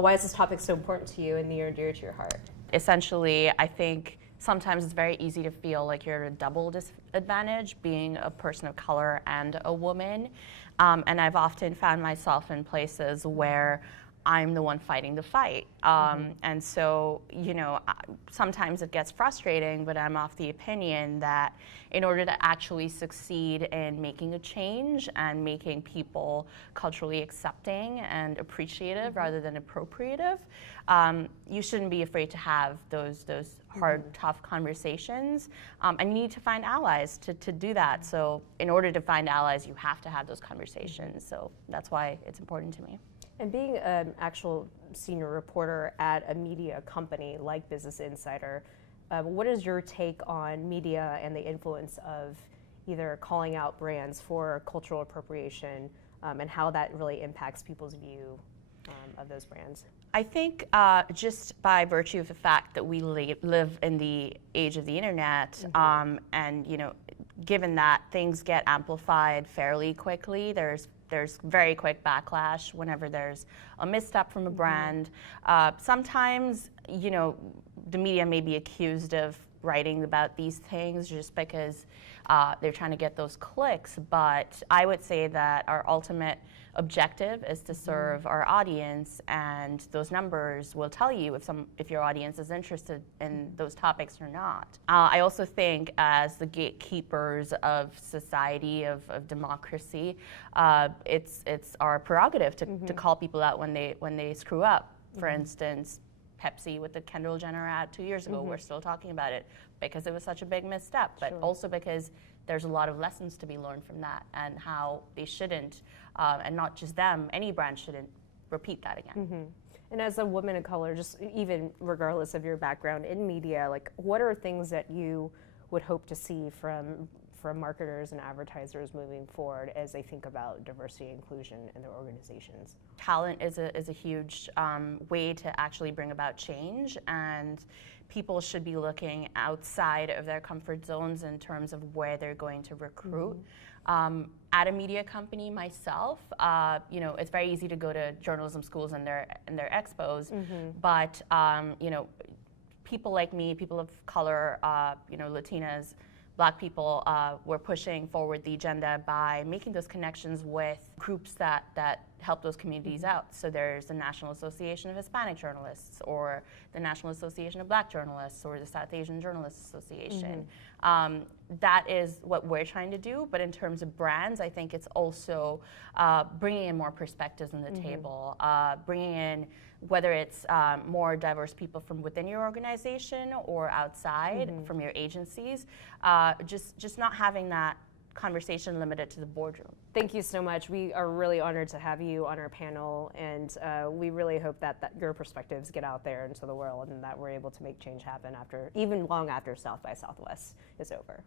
Why is this topic so important to you and near and dear to your heart? Essentially, I think sometimes it's very easy to feel like you're at a double disadvantage being a person of color and a woman. And I've often found myself in places where I'm the one fighting the fight. And so, you know, sometimes it gets frustrating, but I'm of the opinion that in order to actually succeed in making a change and making people culturally accepting and appreciative rather than appropriative, you shouldn't be afraid to have those hard, tough conversations. And you need to find allies to do that. So in order to find allies, you have to have those conversations. So that's why it's important to me. And being an actual senior reporter at a media company like Business Insider, what is your take on media and the influence of either calling out brands for cultural appropriation and how that really impacts people's view of those brands? I think just by virtue of the fact that we live in the age of the internet, and you know, given that things get amplified fairly quickly, there's very quick backlash whenever there's a misstep from a brand. Sometimes, you know, the media may be accused of writing about these things just because they're trying to get those clicks, but I would say that our ultimate objective is to serve our audience, and those numbers will tell you if your audience is interested in those topics or not. I also think as the gatekeepers of society, of democracy, it's our prerogative to call people out when they screw up. For instance, Pepsi with the Kendall Jenner ad 2 years ago, we're still talking about it because it was such a big misstep, but also because there's a lot of lessons to be learned from that and how they shouldn't, and not just them, any brand shouldn't repeat that again. And as a woman of color, just even regardless of your background in media, like what are things that you would hope to see from marketers and advertisers moving forward as they think about diversity and inclusion in their organizations? Talent is a huge way to actually bring about change, and people should be looking outside of their comfort zones in terms of where they're going to recruit. At a media company myself, you know, it's very easy to go to journalism schools and their expos, but you know, people like me, people of color, you know, Latinas, Black people, were pushing forward the agenda by making those connections with groups that help those communities out. So there's the National Association of Hispanic Journalists, or the National Association of Black Journalists, or the South Asian Journalists Association. That is what we're trying to do, but in terms of brands, I think it's also bringing in more perspectives on the table, bringing in whether it's more diverse people from within your organization or outside from your agencies, just not having that conversation limited to the boardroom. Thank you so much. We are really honored to have you on our panel, and we really hope that your perspectives get out there into the world and that we're able to make change happen even long after South by Southwest is over.